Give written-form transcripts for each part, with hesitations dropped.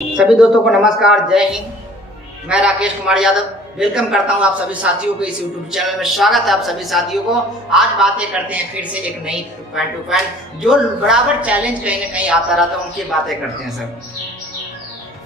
सभी दोस्तों को नमस्कार, जय हिंद। मैं राकेश कुमार यादव वेलकम करता हूं आप सभी साथियों को इस यूट्यूब चैनल में। स्वागत है आप सभी साथियों को। आज बातें करते हैं फिर से एक नई पॉइंट टू पॉइंट जो बराबर चैलेंज कहीं ना कहीं आता रहता है, उनकी बातें करते हैं सर।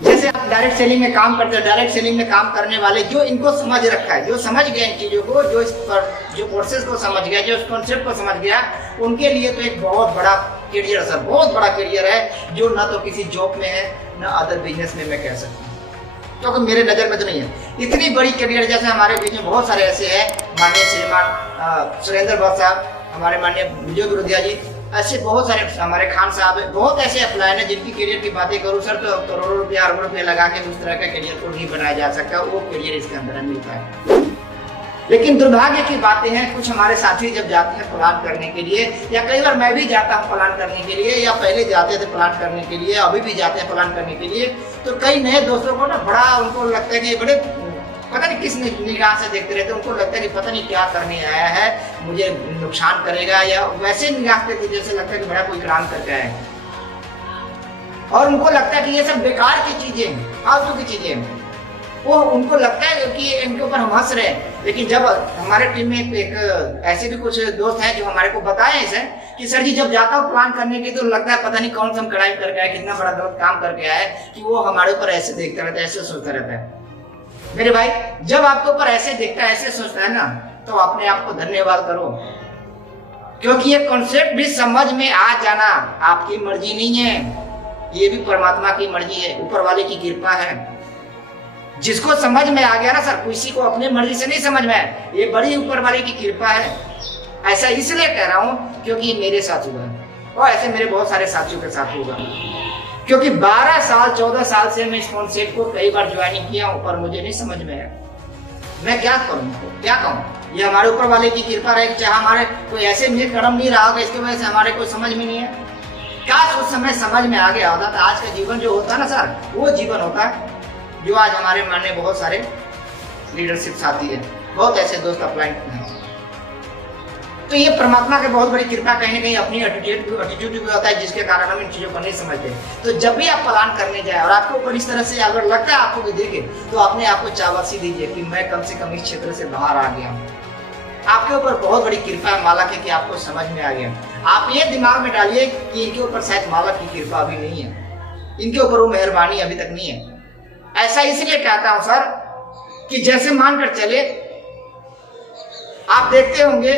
जैसे आप डायरेक्ट सेलिंग में काम करते हैं, डायरेक्ट सेलिंग में काम करने वाले जो इनको समझ रखा है, जो समझ गए इन चीजों को, जो प्रोसेस को समझ गया, जो कॉन्सेप्ट को समझ गया, उनके लिए तो एक बहुत बड़ा करियर सर, बहुत बड़ा करियर है जो ना तो किसी जॉब में है ना अदर बिजनेस में मैं कह सकता हूँ, क्योंकि मेरे नज़र में तो नहीं है इतनी बड़ी करियर। जैसे हमारे बीच में बहुत सारे ऐसे हैं, माननीय श्रीमान सुरेंद्र भट्ट साहब, हमारे माननीय विजय विरोधिया जी, ऐसे बहुत सारे हमारे खान साहब है, बहुत ऐसे अप्लायन है जिनकी करियर की बातें करूँ सर तो करोड़ों रुपया अरबों रुपया लगा के उस तरह का करियर को नहीं बनाया जा सकता, वो करियर इसके अंदर मिलता है। लेकिन दुर्भाग्य की बातें हैं, कुछ हमारे साथी जब जाते हैं प्लान करने के लिए, या कई बार मैं भी जाता हूँ प्लान करने के लिए, या पहले जाते थे प्लान करने के लिए, अभी भी जाते हैं प्लान करने के लिए, तो कई नए दोस्तों को ना बड़ा उनको लगता है कि बड़े पता नहीं किस निगाह से देखते रहते, उनको लगता है कि पता नहीं क्या करने आया है, मुझे नुकसान करेगा, या वैसे निगाह से जैसे लगता है कि बड़ा कोई काम करके आया है। और उनको लगता है कि ये सब बेकार की चीजें हैं, फालतू की चीजें हैं, वो उनको लगता है कि इनके ऊपर हम हंस रहे हैं। लेकिन जब हमारे टीम में एक ऐसे भी कुछ दोस्त हैं जो हमारे को बताए ऐसे कि सर जी जब जाता हूँ प्लान करने के तो लगता है पता नहीं कौन सा हम क्राइम करके आए, कितना बड़ा गलत काम करके आए, कि वो हमारे ऊपर ऐसे देखता रहता है, ऐसे सोचता रहता है। मेरे भाई, जब आपके ऊपर ऐसे देखता है, ऐसे सोचता है ना, तो अपने आप को धन्यवाद करो, क्योंकि ये कॉन्सेप्ट भी समझ में आ जाना आपकी मर्जी नहीं है, ये भी परमात्मा की मर्जी है, ऊपर वाले की कृपा है। जिसको समझ में आ गया ना सर, किसी को अपने मर्जी से नहीं समझ में आया, ये बड़ी ऊपर वाले की कृपा है। ऐसा इसलिए कह रहा हूँ क्योंकि मेरे साथ हुआ है और ऐसे मेरे बहुत सारे साथियों के साथ होगा, क्योंकि 12 साल 14 साल से मैं इस कॉन्सेप्ट को कई बार ज्वाइनिंग किया हूँ, पर मुझे नहीं समझ में आया। मैं क्या करूँ, क्या कहूँ, ये हमारे ऊपर वाले की कृपा रहेगी, चाहे हमारे कोई ऐसे नेक कर्म नहीं रहा होगा, इसकी वजह से हमारे कोई समझ में नहीं है। काश उस समय समझ में आ गया होता तो आज का जीवन जो होता ना सर, वो जीवन होता जो आज हमारे मानने बहुत सारे लीडरशिप साथी हैं, बहुत ऐसे दोस्त अप्लाइंट हैं। तो ये परमात्मा की बहुत बड़ी कृपा कहीं ना कहीं अपनी एटीट्यूड भी होता है, जिसके कारण हम इन चीजों को नहीं समझते। तो जब भी आप प्लान करने जाए और आपके ऊपर इस तरह से अगर लगता है आपको भी देखे, तो अपने आप को चाबासी दीजिए कि मैं कम से कम इस क्षेत्र से बाहर आ गया हूँ। आपके ऊपर बहुत बड़ी कृपा है माला की कि आपको समझ में आ गया। आप ये दिमाग में डालिए कि इनके ऊपर शायद माला की कृपा अभी नहीं है, इनके ऊपर वो मेहरबानी अभी तक नहीं है। ऐसा इसलिए कहता हूं सर कि जैसे मानकर चले, आप देखते होंगे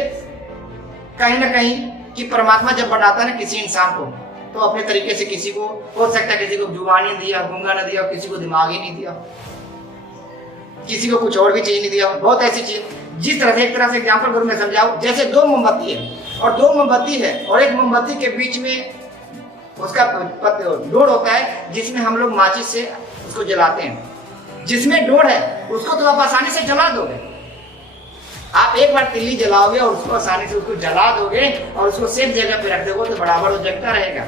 कहीं ना कहीं कि परमात्मा जब बनाता है ना किसी इंसान को, तो अपने तरीके से किसी को हो सकता है किसी को जुबान ही दिया, गूंगा न दिया, किसी को दिमाग ही नहीं दिया, किसी को कुछ और भी चीज नहीं दिया, बहुत ऐसी चीज। जिस तरह से एक तरह से एग्जाम्पल करूं मैं समझाऊं, जैसे 2 मोमबत्ती है और 2 मोमबत्ती है और एक मोमबत्ती के बीच में उसका डोर होता है, जिसमें हम लोग माचिस से उसको जलाते हैं। जिसमें डोर है उसको तो आप आसानी से जला दोगे, आप एक बार तिल्ली जलाओगे और उसको आसानी से उसको जला दोगे और उसको सेफ जगह पे रख दोगे तो बराबर वो जगता रहेगा।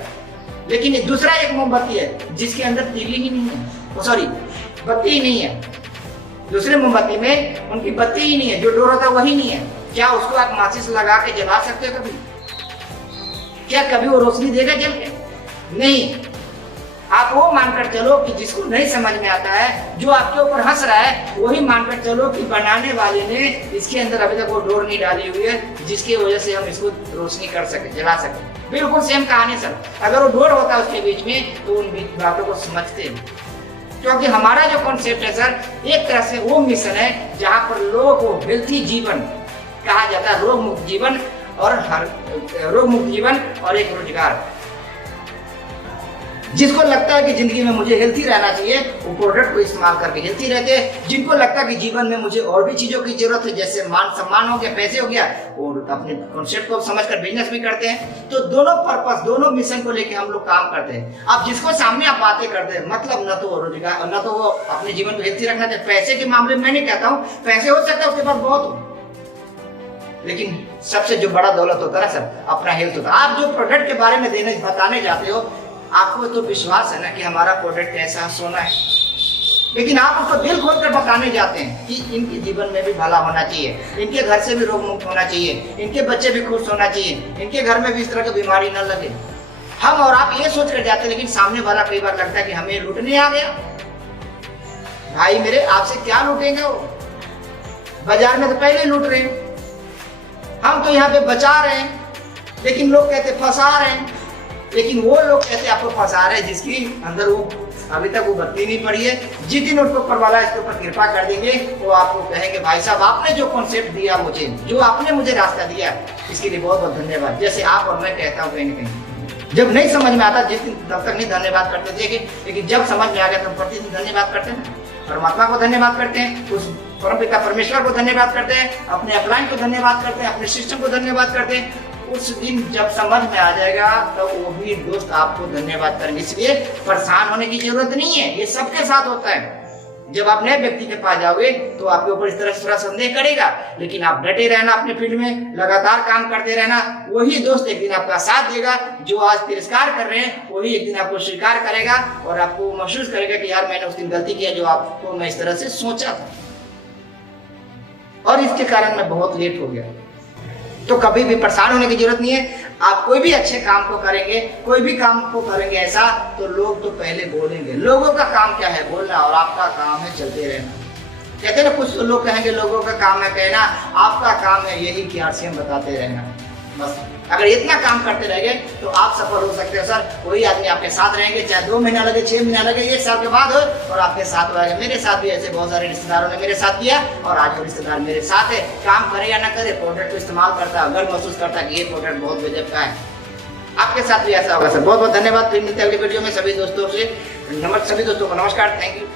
लेकिन दूसरा एक मोमबत्ती है जिसके अंदर तिल्ली ही नहीं है, सॉरी बत्ती ही नहीं है, दूसरे मोमबत्ती में उनकी बत्ती ही नहीं है, जो डोर होता है वही नहीं है। क्या उसको आप माचिस लगा के जला सकते हो कभी? क्या कभी वो रोशनी देगा जल के? नहीं। आप वो मानकर चलो कि जिसको नहीं समझ में आता है, जो आपके ऊपर हंस रहा है, वही मानकर चलो कि बनाने वाले ने इसके अंदर अभी तक वो डोर नहीं डाली हुई है जिसकी वजह से हम इसको रोशनी कर सके, जला सके। बिल्कुल सेम कहानी सर, अगर वो डोर होता है उसके बीच में तो उन बातों को समझते हैं। क्योंकि हमारा जो कॉन्सेप्ट है सर, एक तरह से वो मिशन है जहाँ पर लोगों को हेल्थी जीवन कहा जाता है, रोग मुक्त जीवन और एक रोजगार। जिसको लगता है कि जिंदगी में मुझे हेल्थी रहना चाहिए, वो प्रोडक्ट को इस्तेमाल करके हेल्थी रहते हैं। जिनको लगता है कि जीवन में मुझे और भी चीजों की जरूरत है, जैसे मान सम्मान हो गया, पैसे हो गया, और अपने कॉन्सेप्ट को समझकर बिजनेस भी करते हैं। तो दोनों पर्पस, दोनों मिशन को लेके हम लोग काम करते हैं। अब जिसको सामने आप बातें करते हैं, मतलब न तो रोजगार, न तो वो अपने जीवन को हेल्थी रखना चाहिए। पैसे के मामले में मैं नहीं कहता हूँ, पैसे हो सकता है उसके पास बहुत हो, लेकिन सबसे जो बड़ा दौलत होता है सर, अपना हेल्थ होता है। आप जो प्रोडक्ट के बारे में बताने जाते हो, आपको तो विश्वास है ना कि हमारा प्रोडक्ट कैसा सोना है, लेकिन आप उसको दिल खोल कर बताने जाते हैं कि इनके जीवन में भी भला होना चाहिए, इनके घर से भी रोग मुक्त होना चाहिए, इनके बच्चे भी खुश होना चाहिए, इनके घर में भी इस तरह की बीमारी न लगे। हम और आप ये सोच कर जाते हैं, लेकिन सामने वाला कई बार लगता है कि हमें लूटने आ गया। भाई मेरे, आपसे क्या लूटेंगे वो? बाजार में तो पहले लूट रहे हैं, हम तो यहाँ पे बचा रहे हैं, लेकिन लोग कहते फंसा रहे हैं। लेकिन वो लोग कहते आपको फंसा रहे हैं जिसकी अंदर वो अभी तक वो बत्ती नहीं पड़ी है। जिस दिन उनको ऊपर वाला इसके ऊपर कृपा कर देंगे, वो आपको कहेंगे भाई साहब आपने जो कॉन्सेप्ट दिया मुझे, जो आपने मुझे रास्ता दिया, इसके लिए बहुत बहुत धन्यवाद। जैसे आप और मैं कहता हूँ कहीं ना कहीं, जब नहीं समझ में आता जिस दिन तब तक नहीं धन्यवाद करते थे, लेकिन जब समझ में आ गया तो प्रतिदिन धन्यवाद करते हैं। परमात्मा को धन्यवाद करते हैं, उस परमपिता परमेश्वर को धन्यवाद करते हैं, अपने अपलाइन को धन्यवाद करते हैं, अपने सिस्टम को धन्यवाद करते हैं। उस दिन जब समझ में आ जाएगा तो वो भी दोस्त आपको धन्यवाद करेंगे। इसलिए परेशान होने की जरूरत नहीं है, ये सबके साथ होता है। जब आप नए व्यक्ति के पास जाओगे तो आपके ऊपर इस तरह से थोड़ा संदेह करेगा, लेकिन आप डटे रहना, अपने फील्ड में लगातार काम करते रहना। वही दोस्त एक दिन आपका साथ देगा। जो आज तिरस्कार कर रहे हैं वही एक दिन आपको स्वीकार करेगा और आपको महसूस करेगा कि यार मैंने उस दिन गलती किया, जो आपको मैं इस तरह से सोचा था और इसके कारण मैं बहुत लेट हो गया। तो कभी भी परेशान होने की जरूरत नहीं है। आप कोई भी अच्छे काम को करेंगे, कोई भी काम को करेंगे ऐसा, तो लोग तो पहले बोलेंगे। लोगों का काम क्या है? बोलना, और आपका काम है चलते रहना। कहते हैं ना, कुछ लोग कहेंगे लोगों का काम है कहना, आपका काम है यही कि आरसीएम बताते रहना। बस अगर इतना काम करते रहेंगे तो आप सफल हो सकते हो सर। कोई आदमी आपके साथ रहेंगे, चाहे 2 महीना लगे, 6 महीना लगे, 1 साल के बाद हो, और आपके साथ हो आएगा। मेरे साथ भी ऐसे बहुत सारे रिश्तेदारों ने मेरे साथ किया, और आज वो रिश्तेदार मेरे साथ है। काम करे या ना करे, प्रोडक्ट को इस्तेमाल करता है, गर्व महसूस करता है कि ये प्रोडक्ट बहुत गजब का है। आपके साथ भी ऐसा होगा सर। बहुत बहुत धन्यवाद। फिर मिलते हैं अगली वीडियो में। सभी दोस्तों को नमस्कार, थैंक यू।